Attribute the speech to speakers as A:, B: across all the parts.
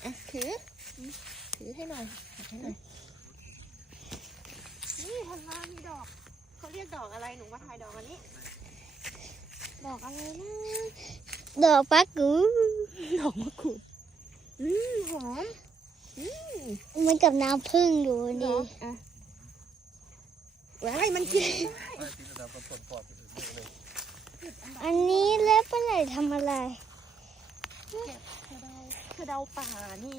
A: อ่ะถือให้หน่อยนี่พันล้านมีดอกเขาเรียกดอกอะไรหนูมาถ่ายดอกอันนี้ดอกอะไรนะ
B: ดอกปักกู
A: ดอกมะกรูดหอม
B: มันกับน้ำผึ้งอยู่นี่
A: อะไรมันกิน
B: อันนี้แล้วปลาไหลทำอะไร
A: เก็บสะเดาป่านี่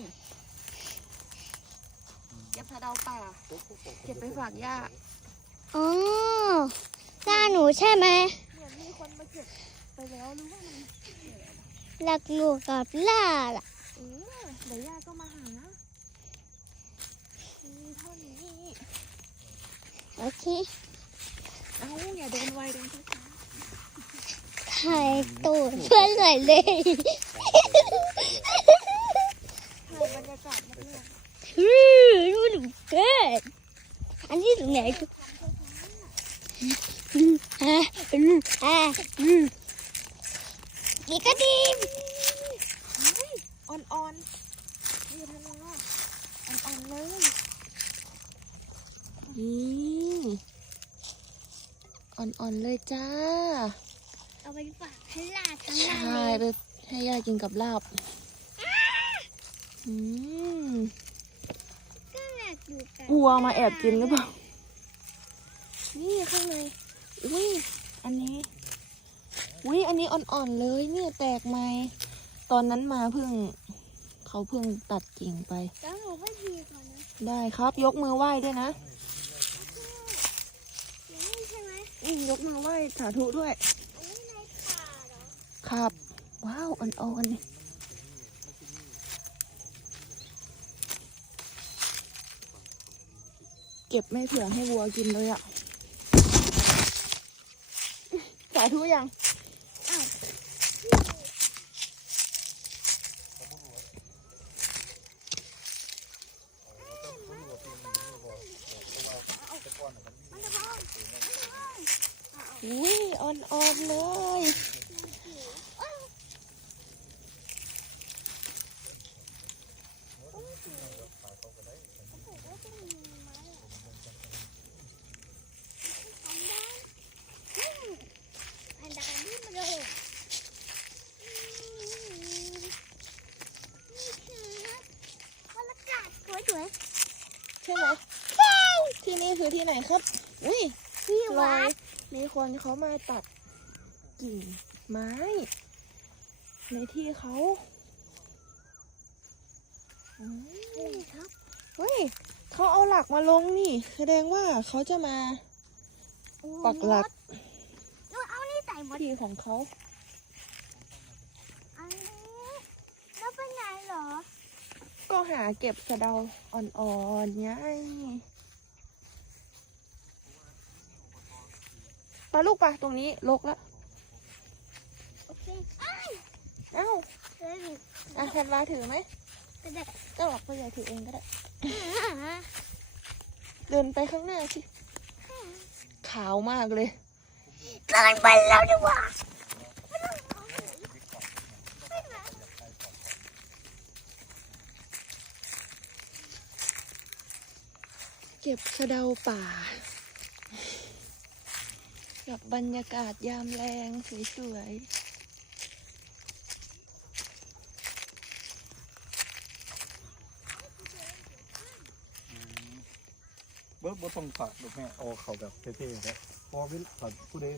A: เก็บสะเดาป่าเก็บไปฝากย่า
B: อ๋อหน้าหนูใช่ไหม
A: เหมือนมีคนมาเก็บไปแล้วหรือว่ามัน
B: หลักหนูกับล่าล่ะ
A: เดี๋ยวย่าก็มาหาเท่านี้
B: โอเค
A: เอาอย่าเดินไวเดินช้า
B: ถ่ายตูดเพื่อนหน่อยเลย
A: ถ่ายบรรยากาศมากเลย
B: ดูหนูเกิดอันนี้ตรงไหนนี่ก็ดี
A: อ่อนๆนี่ทันแล้วอ่อนๆเลยอ่อนๆเลยจ้า
B: เอาไปฝากให้ลาทั้ง
A: ใช
B: นั้
A: ไปให้ย่ากินกับลาบ
B: ก็แหลกอยู่กัน
A: วัวมาแอบกินหรือเปล่านี่ข้างในอันนี้อันนี้อ่อนๆเลยเนี่ยแตกใหม่ตอนนั้นมาเขาเพิ่งตัดกิ่งไป
B: แล้วหนูไปทีก่อนนะ
A: ได้ครับยกมือไหว้ด้วยนะ
B: ใช่ไหม
A: ยกมือไหว้สาธุด้วย
B: อันนี้ในขาเหรอ
A: ครับว้าวอ่อนๆเก็บไม่เผื่อให้วัวกินเลยอ่ะสาธุยังอ่อนๆเลยใช่ไหมที่นี่คือที่ไหนครับ
B: ที่วัด
A: มีคนเขามาตัดกิ่งไม้ในที่เขา
B: ครับ
A: เขาเอาหลักมาลงนี่แสดงว่าเขาจะมาปักหลัก
B: เอานี่ใส่หมด
A: ที่ของเขา
B: อันนี้แล้วไปไหนเหรอ
A: ก็หาเก็บสะเดาอ่อนๆไงปลาลูกปลาตรงนี้ลกแล้ว
B: โอเค
A: เอ้าแทนวาถือไหม
B: ก็ได้
A: ก็บอกว่าอย่าถือเองก็ได้เดินไปข้างหน้าสิขาวมากเลย
B: เดินไปแล้วดีกว่า
A: เก็บสะเดาป่ากับบรรยากาศยามแรงสวยๆ
C: เบิร์ดต้องฝากลูกแม่เอาเขาแบบเท่ๆนะพอวิฝากผู้ใด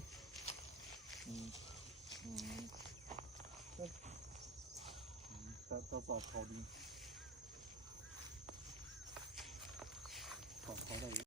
C: จะสอบเขาดีสอบเขาได้